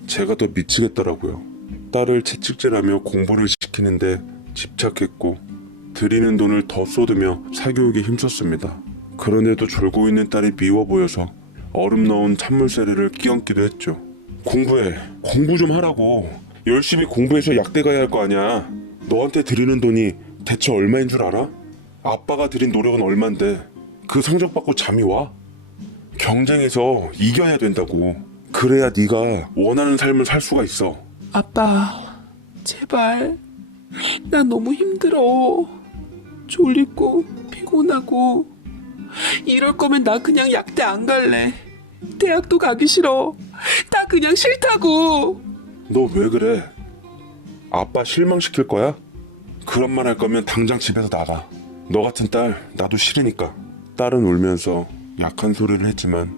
제가 더 미치겠더라고요. 딸을 채찍질하며 공부를 시키는데 집착했고 들이는 돈을 더 쏟으며 사교육에 힘썼습니다. 그런데도 졸고 있는 딸이 미워 보여서 얼음 넣은 찬물 세례를 끼얹기도 했죠. 공부해. 공부 좀 하라고. 열심히 공부해서 약대 가야 할 거 아니야. 너한테 들이는 돈이 대체 얼마인 줄 알아? 아빠가 들인 노력은 얼만데 그 성적 받고 잠이 와? 경쟁에서 이겨야 된다고. 그래야 네가 원하는 삶을 살 수가 있어. 아빠, 제발. 나 너무 힘들어. 졸리고 피곤하고. 이럴 거면 나 그냥 약대 안 갈래. 대학도 가기 싫어. 나 그냥 싫다고. 너 왜 그래? 아빠 실망시킬 거야? 그런 말 할 거면 당장 집에서 나가. 너 같은 딸 나도 싫으니까. 딸은 울면서 약한 소리를 했지만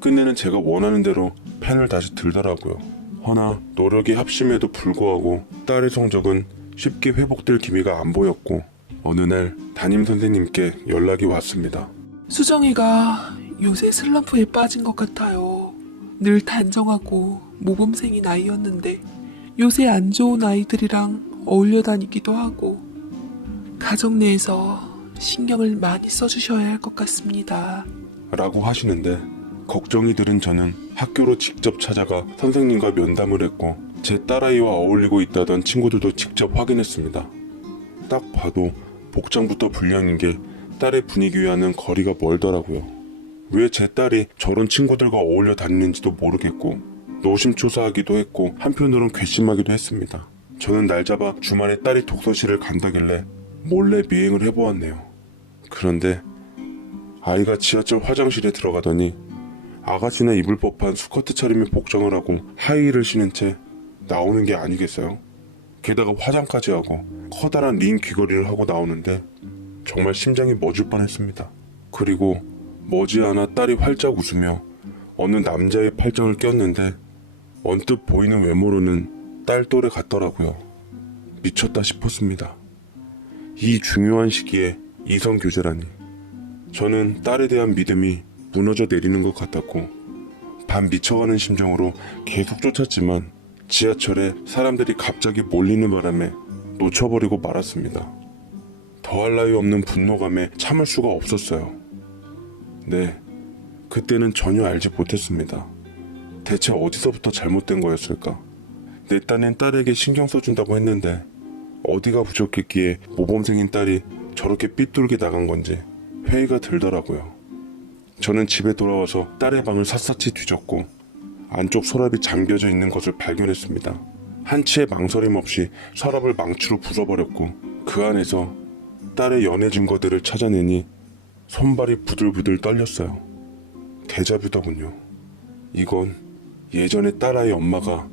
끝내는 제가 원하는 대로 펜을 다시 들더라고요. 허나 노력이 합심에도 불구하고 딸의 성적은 쉽게 회복될 기미가 안 보였고 어느 날 담임 선생님께 연락이 왔습니다. 수정이가 요새 슬럼프에 빠진 것 같아요. 늘 단정하고 모범생인 아이였는데 요새 안 좋은 아이들이랑 어울려 다니기도 하고 가정 내에서 신경을 많이 써주셔야 할 것 같습니다. 라고 하시는데 걱정이 들은 저는 학교로 직접 찾아가 선생님과 면담을 했고 제 딸아이와 어울리고 있다던 친구들도 직접 확인했습니다. 딱 봐도 복장부터 불량인 게 딸의 분위기와는 거리가 멀더라고요. 왜 제 딸이 저런 친구들과 어울려 다니는지도 모르겠고 노심초사하기도 했고 한편으론 괘씸하기도 했습니다. 저는 날 잡아 주말에 딸이 독서실을 간다길래 몰래 미행을 해보았네요. 그런데 아이가 지하철 화장실에 들어가더니 아가씨나 입을 법한 스커트 차림의 복장을 하고 하이힐을 신은 채 나오는 게 아니겠어요? 게다가 화장까지 하고 커다란 링 귀걸이를 하고 나오는데 정말 심장이 멎을 뻔했습니다. 그리고 머지않아 딸이 활짝 웃으며 어느 남자의 팔짱을 꼈는데 언뜻 보이는 외모로는 딸 또래 같더라고요. 미쳤다 싶었습니다. 이 중요한 시기에 이성 교제라니. 저는 딸에 대한 믿음이 무너져 내리는 것 같았고 반 미쳐가는 심정으로 계속 쫓았지만 지하철에 사람들이 갑자기 몰리는 바람에 놓쳐버리고 말았습니다. 더할 나위 없는 분노감에 참을 수가 없었어요. 네, 그때는 전혀 알지 못했습니다. 대체 어디서부터 잘못된 거였을까? 내 딴엔 딸에게 신경 써준다고 했는데 어디가 부족했기에 모범생인 딸이 저렇게 삐뚤게 나간 건지 회의가 들더라고요. 저는 집에 돌아와서 딸의 방을 샅샅이 뒤졌고 안쪽 서랍이 잠겨져 있는 것을 발견했습니다. 한치의 망설임 없이 서랍을 망치로 부숴버렸고 그 안에서 딸의 연애 증거들을 찾아내니 손발이 부들부들 떨렸어요. 데자뷰더군요. 이건 예전에 딸아이 엄마가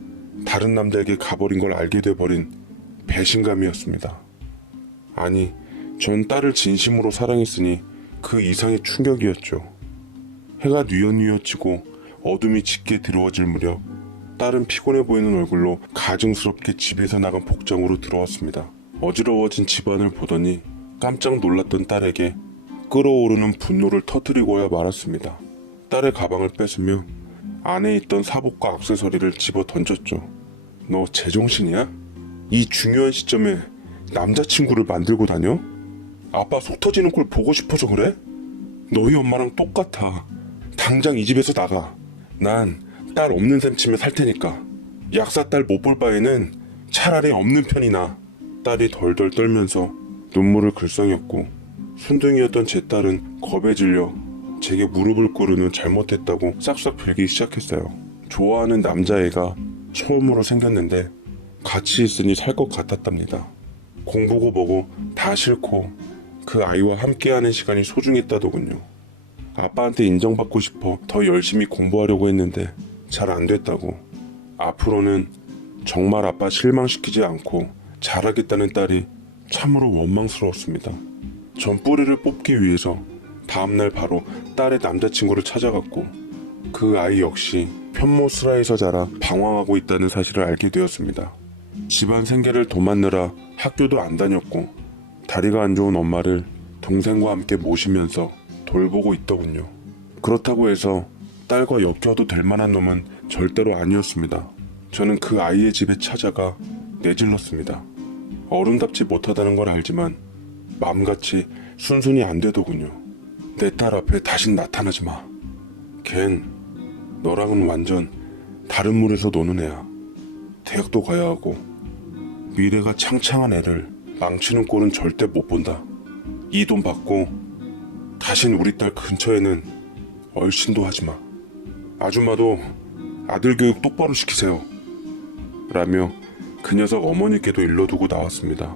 다른 남자에게 가버린 걸 알게 돼버린 배신감이었습니다. 아니, 전 딸을 진심으로 사랑했으니 그 이상의 충격이었죠. 해가 뉘엿뉘엿 지고 어둠이 짙게 드러워질 무렵 딸은 피곤해 보이는 얼굴로 가증스럽게 집에서 나간 복장으로 들어왔습니다. 어지러워진 집안을 보더니 깜짝 놀랐던 딸에게 끓어오르는 분노를 터뜨리고야 말았습니다. 딸의 가방을 뺏으며 안에 있던 사복과 액세서리를 집어 던졌죠. 너 제정신이야? 이 중요한 시점에 남자친구를 만들고 다녀? 아빠 속 터지는 꼴 보고 싶어서 그래? 너희 엄마랑 똑같아. 당장 이 집에서 나가. 난 딸 없는 셈 치며 살 테니까. 약사 딸 못 볼 바에는 차라리 없는 편이 나. 딸이 덜덜 떨면서 눈물을 글썽였고 순둥이였던 제 딸은 겁에 질려 제게 무릎을 꿇으는 잘못했다고 싹싹 빌기 시작했어요. 좋아하는 남자애가 처음으로 생겼는데 같이 있으니 살 것 같았답니다. 공부고 뭐고 다 싫고 그 아이와 함께하는 시간이 소중했다더군요. 아빠한테 인정받고 싶어 더 열심히 공부하려고 했는데 잘 안 됐다고. 앞으로는 정말 아빠 실망시키지 않고 잘하겠다는 딸이 참으로 원망스러웠습니다. 전 뿌리를 뽑기 위해서 다음날 바로 딸의 남자친구를 찾아갔고 그 아이 역시 편모스라에서 자라 방황하고 있다는 사실을 알게 되었습니다. 집안 생계를 도맡느라 학교도 안 다녔고 다리가 안 좋은 엄마를 동생과 함께 모시면서 돌보고 있더군요. 그렇다고 해서 딸과 엮여도 될 만한 놈은 절대로 아니었습니다. 저는 그 아이의 집에 찾아가 내질렀습니다. 어른답지 못하다는 걸 알지만 마음같이 순순히 안 되더군요. 내 딸 앞에 다신 나타나지 마. 걘 너랑은 완전 다른 물에서 노는 애야. 대학도 가야 하고 미래가 창창한 애를 망치는 꼴은 절대 못 본다. 이 돈 받고 다신 우리 딸 근처에는 얼씬도 하지 마. 아줌마도 아들 교육 똑바로 시키세요. 라며 그 녀석 어머니께도 일러두고 나왔습니다.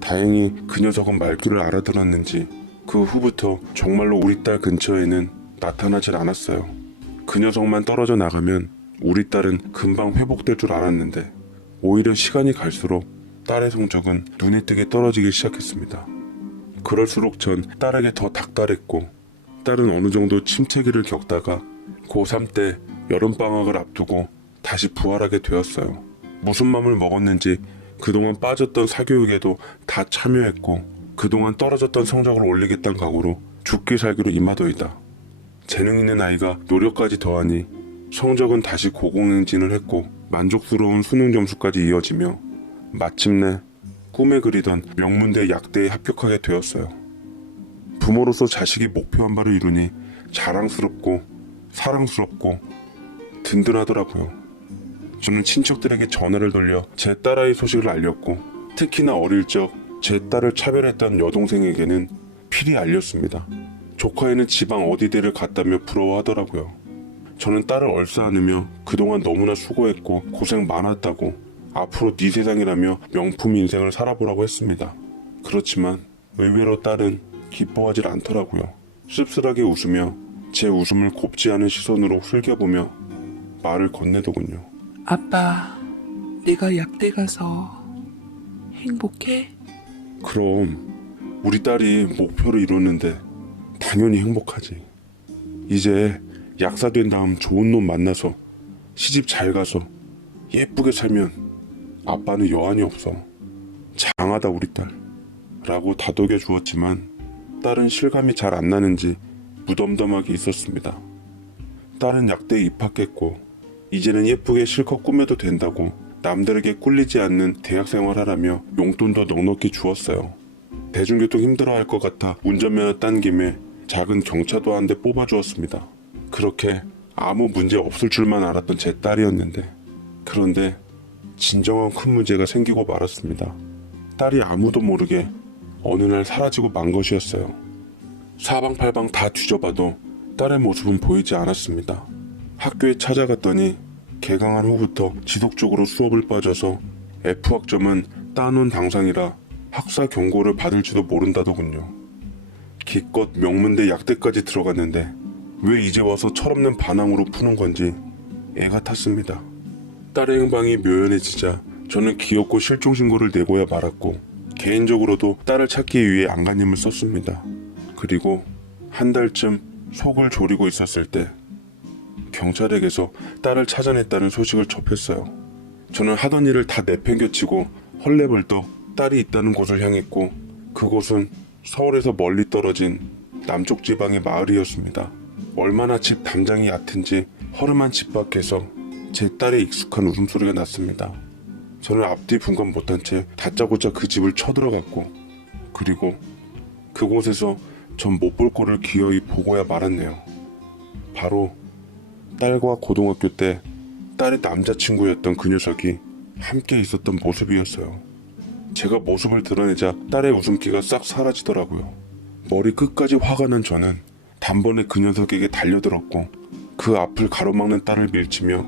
다행히 그 녀석은 말귀를 알아들었는지 그 후부터 정말로 우리 딸 근처에는 나타나질 않았어요. 그 녀석만 떨어져 나가면 우리 딸은 금방 회복될 줄 알았는데 오히려 시간이 갈수록 딸의 성적은 눈에 띄게 떨어지기 시작했습니다. 그럴수록 전 딸에게 더 닥달했고 딸은 어느 정도 침체기를 겪다가 고3 때 여름방학을 앞두고 다시 부활하게 되었어요. 무슨 맘을 먹었는지 그동안 빠졌던 사교육에도 다 참여했고 그동안 떨어졌던 성적을 올리겠다는 각오로 죽기 살기로 임하더이다. 재능 있는 아이가 노력까지 더하니 성적은 다시 고공행진을 했고 만족스러운 수능 점수까지 이어지며 마침내 꿈에 그리던 명문대 약대에 합격하게 되었어요. 부모로서 자식이 목표한 바를 이루니 자랑스럽고 사랑스럽고 든든하더라고요. 저는 친척들에게 전화를 돌려 제 딸아이 소식을 알렸고 특히나 어릴 적 제 딸을 차별했던 여동생에게는 필히 알렸습니다. 조카애는 지방 어디대를 갔다며 부러워하더라고요. 저는 딸을 얼싸안으며 그동안 너무나 수고했고 고생 많았다고 앞으로 네 세상이라며 명품 인생을 살아보라고 했습니다. 그렇지만 의외로 딸은 기뻐하질 않더라고요. 씁쓸하게 웃으며 제 웃음을 곱지 않은 시선으로 흘겨보며 말을 건네더군요. 아빠, 내가 약대 가서 행복해? 그럼 우리 딸이 목표를 이뤘는데 당연히 행복하지. 이제 약사 된 다음 좋은 놈 만나서 시집 잘 가서 예쁘게 살면 아빠는 여한이 없어. 장하다 우리 딸. 라고 다독여 주었지만 딸은 실감이 잘 안 나는지 무덤덤하게 있었습니다. 딸은 약대에 입학했고 이제는 예쁘게 실컷 꾸며도 된다고 남들에게 꿀리지 않는 대학생활 하라며 용돈도 넉넉히 주었어요. 대중교통 힘들어할 것 같아 운전면허 딴 김에 작은 경차도 한 대 뽑아주었습니다. 그렇게 아무 문제 없을 줄만 알았던 제 딸이었는데 그런데 진정한 큰 문제가 생기고 말았습니다. 딸이 아무도 모르게 어느 날 사라지고 만 것이었어요. 사방팔방 다 뒤져봐도 딸의 모습은 보이지 않았습니다. 학교에 찾아갔더니 개강한 후부터 지속적으로 수업을 빠져서 F학점은 따놓은 당상이라 학사 경고를 받을지도 모른다더군요. 기껏 명문대 약대까지 들어갔는데 왜 이제 와서 철없는 반항으로 푸는 건지 애가 탔습니다. 딸의 행방이 묘연해지자 저는 기어코 실종신고를 내고야 말았고 개인적으로도 딸을 찾기 위해 안간힘을 썼습니다. 그리고 한 달쯤 속을 졸이고 있었을 때 경찰에게서 딸을 찾아냈다는 소식을 접했어요. 저는 하던 일을 다 내팽겨치고 헐레벌떡 딸이 있다는 곳을 향했고 그곳은 서울에서 멀리 떨어진 남쪽 지방의 마을이었습니다. 얼마나 집 담장이 얕은지 허름한 집 밖에서 제 딸의 익숙한 웃음소리가 났습니다. 저는 앞뒤 분간 못한 채 다짜고짜 그 집을 쳐들어갔고 그리고 그곳에서 전 못 볼 꼴을 기어이 보고야 말았네요. 바로 딸과 고등학교 때 딸의 남자친구였던 그 녀석이 함께 있었던 모습이었어요. 제가 모습을 드러내자 딸의 웃음기가 싹 사라지더라고요. 머리 끝까지 화가 난 저는 단번에 그 녀석에게 달려들었고 그 앞을 가로막는 딸을 밀치며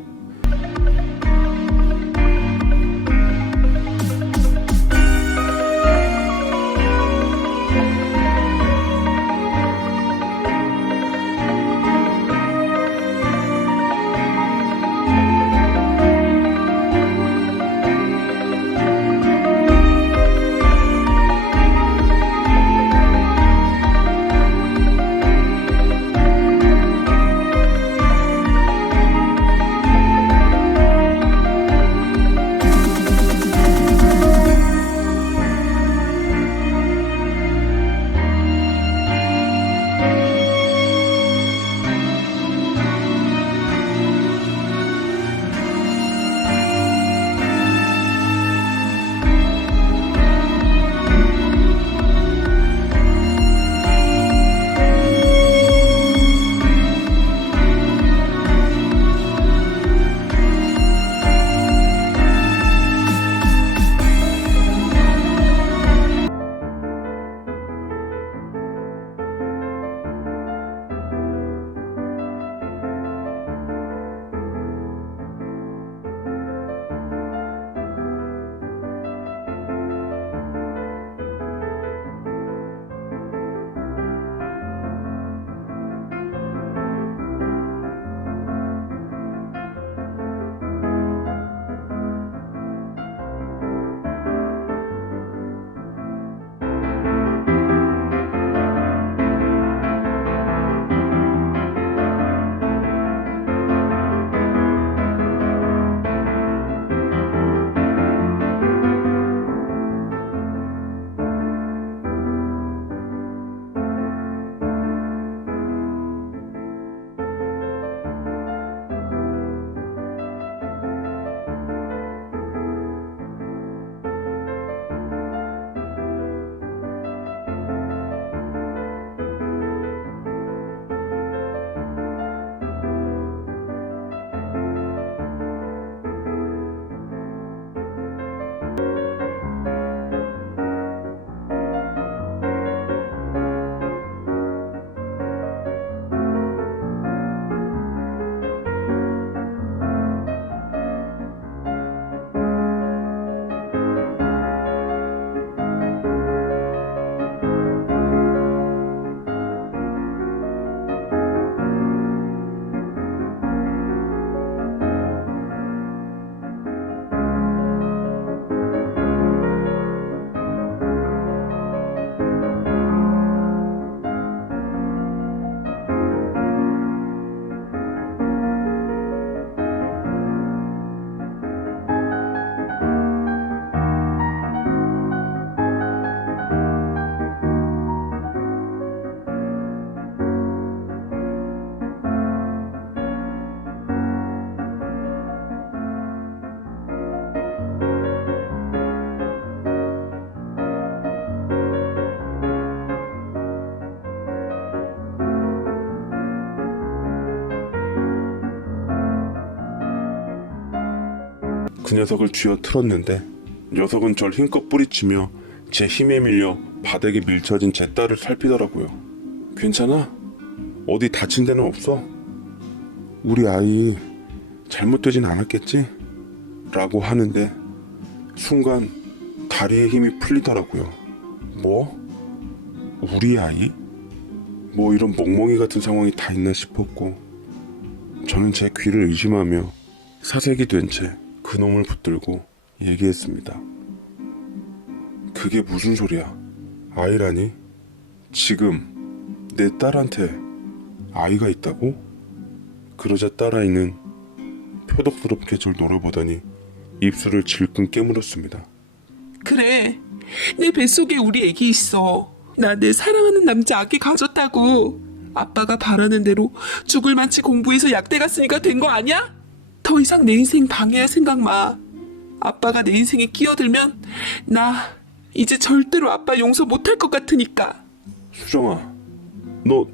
그 녀석을 쥐어 틀었는데 녀석은 절 힘껏 뿌리치며 제 힘에 밀려 바닥에 밀쳐진 제 딸을 살피더라고요. 괜찮아? 어디 다친 데는 없어? 우리 아이 잘못되진 않았겠지? 라고 하는데 순간 다리에 힘이 풀리더라고요. 뭐? 우리 아이? 뭐 이런 멍멍이 같은 상황이 다 있나 싶었고 저는 제 귀를 의심하며 사색이 된 채 그놈을 붙들고 얘기했습니다. 그게 무슨 소리야? 아이라니? 지금 내 딸한테 아이가 있다고? 그러자 딸아이는 표독스럽게 절 노려보더니 입술을 질끈 깨물었습니다. 그래, 내 뱃속에 우리 애기 있어. 나 내 사랑하는 남자 아기 가졌다고. 아빠가 바라는 대로 죽을 만치 공부해서 약대 갔으니까 된 거 아니야? 더 이상 내 인생 방해할 생각 마. 아빠가 내 인생에 끼어들면 나 이제 절대로 아빠 용서 못할 것 같으니까. 수정아, 너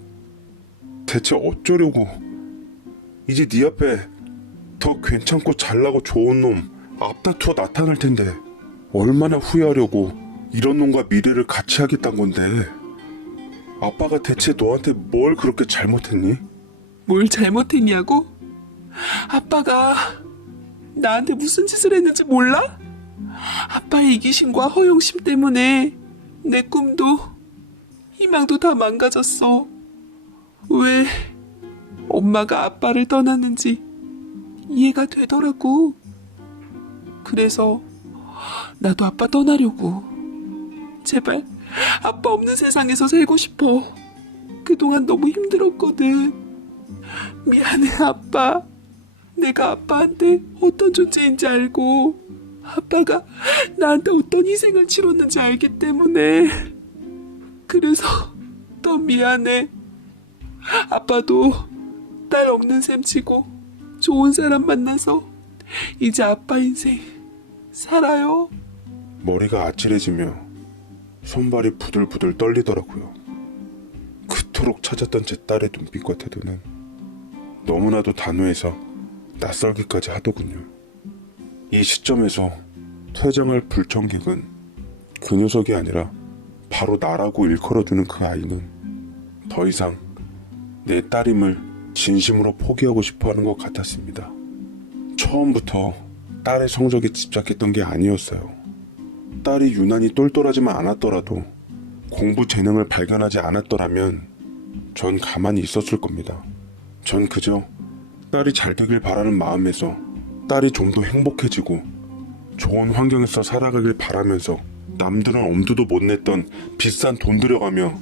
대체 어쩌려고? 이제 네 앞에 더 괜찮고 잘나고 좋은 놈 앞다투어 나타날 텐데 얼마나 후회하려고 이런 놈과 미래를 같이 하겠단 건데. 아빠가 대체 너한테 뭘 그렇게 잘못했니? 뭘 잘못했냐고? 아빠가 나한테 무슨 짓을 했는지 몰라? 아빠의 이기심과 허영심 때문에 내 꿈도 희망도 다 망가졌어. 왜 엄마가 아빠를 떠났는지 이해가 되더라고. 그래서 나도 아빠 떠나려고. 제발 아빠 없는 세상에서 살고 싶어. 그동안 너무 힘들었거든. 미안해 아빠. 내가 아빠한테 어떤 존재인지 알고 아빠가 나한테 어떤 희생을 치렀는지 알기 때문에 그래서 더 미안해. 아빠도 딸 없는 셈 치고 좋은 사람 만나서 이제 아빠 인생 살아요. 머리가 아찔해지며 손발이 부들부들 떨리더라고요. 그토록 찾았던 제 딸의 눈빛과 태도는 너무나도 단호해서 낯설기까지 하더군요. 이 시점에서 퇴장할 불청객은 그 녀석이 아니라 바로 나라고 일컬어주는 그 아이는 더 이상 내 딸임을 진심으로 포기하고 싶어하는 것 같았습니다. 처음부터 딸의 성적에 집착했던 게 아니었어요. 딸이 유난히 똘똘하지만 않았더라도 공부 재능을 발견하지 않았더라면 전 가만히 있었을 겁니다. 전 그저 딸이 잘 되길 바라는 마음에서 딸이 좀 더 행복해지고 좋은 환경에서 살아가길 바라면서 남들은 엄두도 못 냈던 비싼 돈 들여가며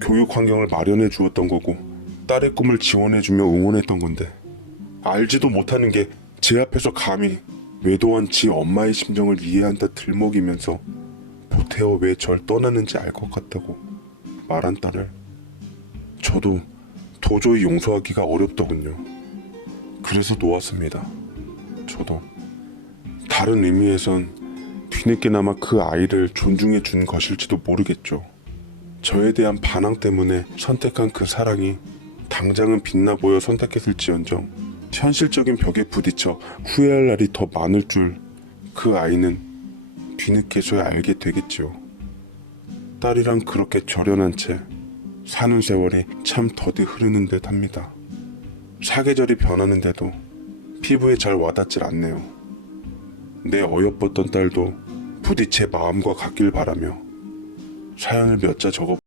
교육 환경을 마련해 주었던 거고 딸의 꿈을 지원해주며 응원했던 건데 알지도 못하는 게 제 앞에서 감히 외도한 지 엄마의 심정을 이해한 듯 들먹이면서 보태어 왜 절 떠났는지 알 것 같다고 말한 딸을 저도 도저히 용서하기가 어렵더군요. 그래서 놓았습니다. 저도 다른 의미에선 뒤늦게나마 그 아이를 존중해 준 것일지도 모르겠죠. 저에 대한 반항 때문에 선택한 그 사랑이 당장은 빛나 보여 선택했을지언정 현실적인 벽에 부딪혀 후회할 날이 더 많을 줄 그 아이는 뒤늦게서야 알게 되겠지요. 딸이랑 그렇게 절연한 채 사는 세월이 참 더디 흐르는 듯 합니다. 사계절이 변하는데도 피부에 잘 와닿질 않네요. 내 어여뻤던 딸도 부디 제 마음과 같길 바라며 사연을 몇 자 적어